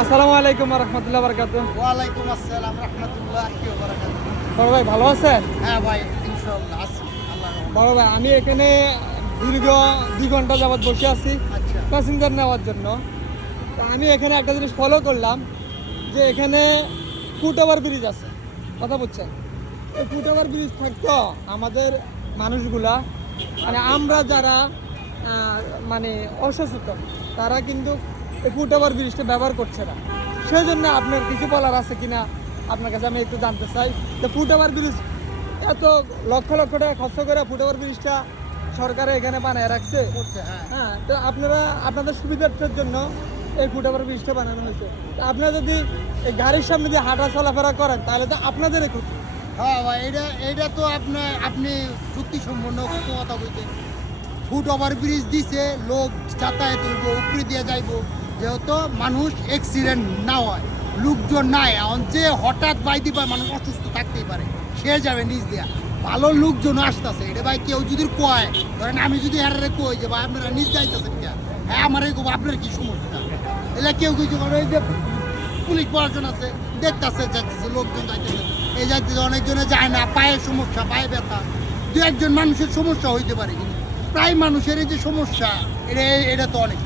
আসসালামু আলাইকুম রহমতুল্লাহ বরকাত ওয়ালাইকুম আসসালাম রহমতুল্লাহ বড় ভাই ভালো আছেন? হ্যাঁ ভাই ইনশাআল্লাহ আছি বড় ভাই আমি এখানে দীর্ঘ দুই ঘণ্টা যাবত বসে আছি আচ্ছা। প্যাসেঞ্জার নেওয়ার জন্য। আমি এখানে একটা জিনিস ফলো করলাম যে এখানে ফুট ওভার ব্রিজ আছে। কথা বুঝছেন এই ফুট ওভার ব্রিজ থাকতো আমাদের মানুষগুলা মানে আমরা যারা মানে অসচেতন তারা কিন্তু এই ফুট ওভার ব্রিজটা ব্যবহার করছে না। সেই জন্য আপনার কিছু বলার আছে কিনা? আপনার কাছে আমি একটু জানতে চাই। তো ফুট ওভার ব্রিজ এত লক্ষ লক্ষ টাকা খরচ করে ফুট ওভার ব্রিজটা সরকারে এখানে বানায় রাখছে। হ্যাঁ। হ্যাঁ তো আপনারা আপনাদের সুবিধার্থের জন্য এই ফুট ওভার ব্রিজটা বানানো হয়েছে। আপনারা যদি এই গাড়ির সামনে দিয়ে হাঁটা চলাফেরা করেন তাহলে তো আপনাদেরই ক্ষতি। হ্যাঁ ভাই এটা এটা তো আপনার আপনি চুক্তি সম্পন্ন কথা বলছেন। ফুট ওভার ব্রিজ দিছে লোক যাতায়াত হইব উপরে দিয়ে যাইব। যেহেতু মানুষ অ্যাক্সিডেন্ট না হয়, লোকজন নাই, এখন যে হঠাৎ বাই দিবা মানুষ অসুস্থ থাকতেই পারে, সে যাবে নিজ দিয়া। ভালো লোকজন আসতেছে, এটা ভাই কেউ যদি কয়, ধরেন আমি যদি হারে কই যে, ভাই, আপনারা নিজ যাইতেছেন কে হ্যাঁ আমার এই আপনার কি সমস্যা? এলা কেউ কিছু করে এই যে পুলিশ প্রশাসন আছে, দেখতেছে, যাইতেছে, লোকজন যাইতেছে। এই যাইতেছে, অনেকজনে যায় না, পায়ের সমস্যা, পায়ে ব্যথা। দু একজন মানুষের সমস্যা হইতে পারে কিন্তু, প্রায় মানুষের এই যে সমস্যা, এটা এটা তো অনেক।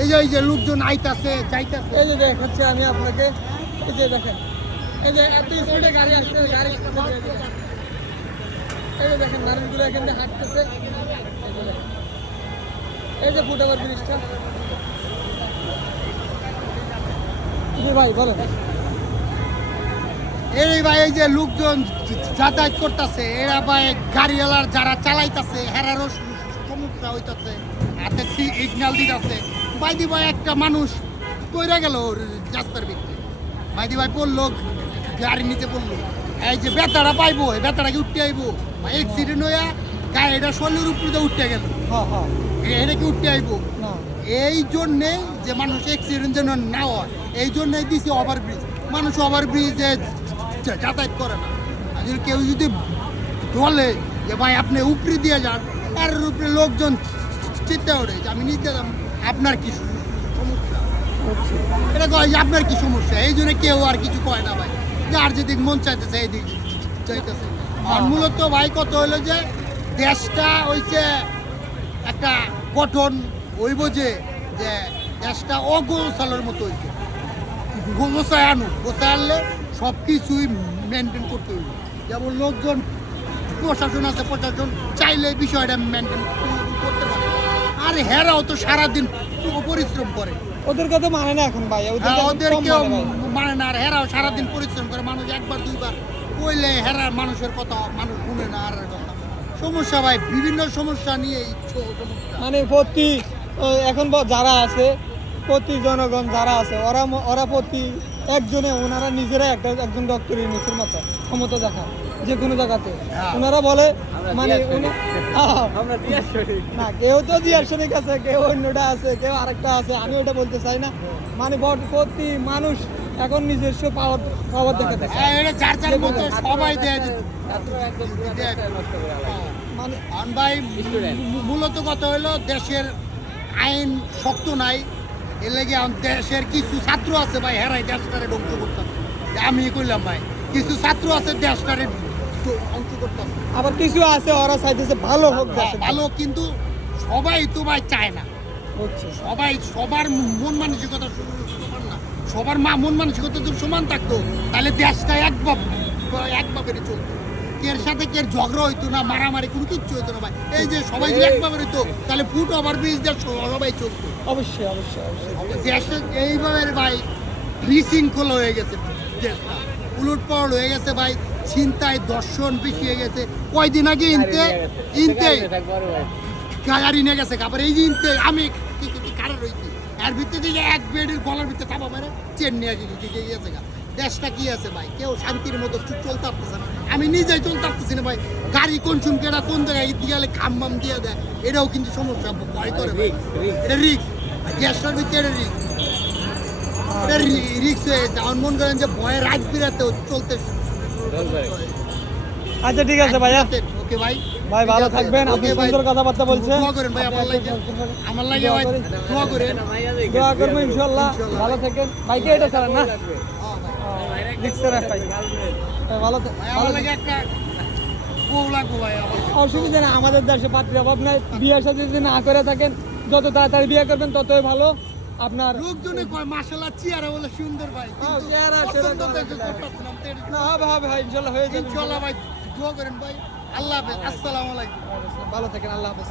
এই যে এই যে লোকজন আইতাছে যাইতাছে। এই যে দেখাচ্ছি আমি আপনাকে। এই যে দেখেন। এই যে এত স্পিডে গাড়ি আসছে গাড়ি। এই যে দেখেন মানুষগুলো এখান দিয়ে হাঁটতেছে। এই যে ফুট ওভার ব্রিজটা। জি ভাই বলেন। এই ভাই এই যে লোকজন যাতায়াত করতেছে এরা ভাই গাড়িওয়ালার যারা চালাইতাছে হেরারও সমস্যা হইতাছে হাতে সিগন্যাল দিতেছে বাইদি ভাই একটা মানুষ কইরা গেল ওর রাস্তার ভিতরে। বাইদি ভাই পড়ল গাড়ির নিচে পড়ল। এই যে বেতাটা পাইবো এই বেতাটাকে উঠতে আইবো? বা অ্যাক্সিডেন্ট হইয়া গাড়িটা শরীরের উপরে উঠতে গেল। এটা কি উঠতে আইবো? এই জন্যে যে মানুষ অ্যাক্সিডেন্ট যেন না হয় এই জন্যই দিছি ওভারব্রিজ মানুষ ওভারব্রিজে যাতায়াত করে না। যদি কেউ যদি বলে যে ভাই আপনি উপরে দিয়ে যান এর উপরে লোকজন চিন্তা ওঠে যে আমি নিতে যাম আপনার কি সমস্যা? এটা কয় আপনার কি সমস্যা? এই জন্য কেউ আর কিছু কয় না ভাই। যার যেদিক মন চাইতেছে, এই দিক চাইতেছে। আর মূলত ভাই কত হলো যে, দেশটা হইছে একটা গঠন হইব যে যে দেশটা অগোছালোর মতো হইছে। গোছায় আনু গোছায় আনলে সব কিছুই মেনটেন করতে হইব। যেমন লোকজন, প্রশাসন আছে, প্রশাসন চাইলে বিষয়টা মেনটেন করতে পারে। আর হেরাও তো সারাদিন পরিশ্রম করে। ওদের কথা মানে না এখন ভাই ওদের হ্যাঁ, কেউ মানে মানে না আর হেরাও সারাদিন পরিশ্রম করে মানুষ একবার দুইবার কইলে হেরার মানুষের কথা মানুষ শুনে না আর কথা। সমস্যা ভাই বিভিন্ন সমস্যা নিয়ে মানে প্রতি এখন যারা আছে প্রতি জনগণ যারা আছে ওরা ওরা প্রতি একজনে ওনারা নিজেরা একটা একজন ডক্টর ইউনিসের মতো ক্ষমতা দেখা যে কোনো জায়গাতে। হ্যাঁ। ওনারা বলে মানে না কেউ তো দিয়ার শরিক আছে কেউ অন্যটা আছে কেউ আরেকটা আছে আমি ওটা বলতে চাই না। মানে বট- প্রতি মানুষ এখন নিজস্ব পাওয়ার পাওয়ার দেখাতে চায়। হ্যাঁ, সবাই। মানে ভাই মূলত কথা হলো দেশের আইন শক্ত নাই। এর লেগে আম- দেশের কিছু ছাত্র আছে ভাই হেরাই দেশটারে ধ্বংস করতেছে। আমি করলাম ভাই কিছু ছাত্র আছে দেশটারে করতেছে। আবার কিছু আছে ওরা চাইতেছে ভালো হোক ভালো কিন্তু সবাই তো ভাই চায় না। সবাই সবার মন মানসিকতা স- সমান না। সবার মা মন মানসিকতা যদি সমান থাকতো তাহলে দেশটা একভাবে একভাবে চলতো। কের সাথে কের ঝগড়া হইতো না মারামারি কোনো কিচ্ছু হইতো না ভাই। এই যে সবাই যদি একভাবে হইতো তাহলে ফুট ওভার ব্রিজ দিয়ে সবাই চলতো। অবশ্যই অবশ্যই অবশ্যই। দেশে এইভাবে ভাই বিশৃঙ্খল হয়ে গেছে দেশটা। উলট হয়ে গেছে ভাই। চিন্তায় দর্শন বেশি হয়ে গেছে। কয়দিন আগে ইনতে? ইনতে? গাড়ি নিয়ে গেছে আবার এই যে ইনতে আমি কারে রয়েছি? এর ভিতরে দিকে এক বেডের গলার ভিতরে চাপা মেরে চেন নিয়ে গিয়ে গিয়ে গিয়েছে গা। দেশটা কি আছে ভাই? কেউ শান্তির মতো চুপ চলতে পারতেছে না। আমি নিজেই চলতে পারতেছি না ভাই। গাড়ি কোন চুমকেটা কোন জায়গায় দিয়ে গেলে খাম বাম দিয়ে দেয় এটাও কিন্তু সমস্যা ভয় করে ভাই। এটা রিক্স গ্যাসটার ভিতরে রিক্স রিক্স হয়ে গেছে আমার মন করেন যে ভয়ে রাত বিরাতে চলতে আচ্ছা ঠিক আছে ভাইয়া। ওকে ভাই। ভাই ভালো থাকবেন। আপনি সুন্দর কথাবার্তা বলছেন। দোয়া করেন ভাই আমার লাগে আমার লাগে ভাই দোয়া করেন। দোয়া করব ইনশাল্লাহ। ভালো থাকেন। বাইকে এটা চালান না? হ্যাঁ। রিক্সা রাখ ভাই ভালো ভালো লাগে একটা অসুবিধা নেই। আমাদের দেশে পাত্রীর অভাব নাই। বিয়ের সাথে যদি না করে থাকেন যত তাড়াতাড়ি বিয়ে করবেন ততই ভালো। আপনার লোকজনে কয় মাশাআল্লাহ চেহারা বলে সুন্দর ভাই। হ্যাঁ, কিন্তু। করতেছিলাম তো এটা- না হবে হবে ভাই ইনশাআল্লাহ হয়ে যাবে। ইনশাআল্লাহ ভাই দোয়া করেন ভাই। আল্লাহ হাফেজ আসসালামু আলাইকুম। ভালো থাকেন আল্লাহ হাফেজ।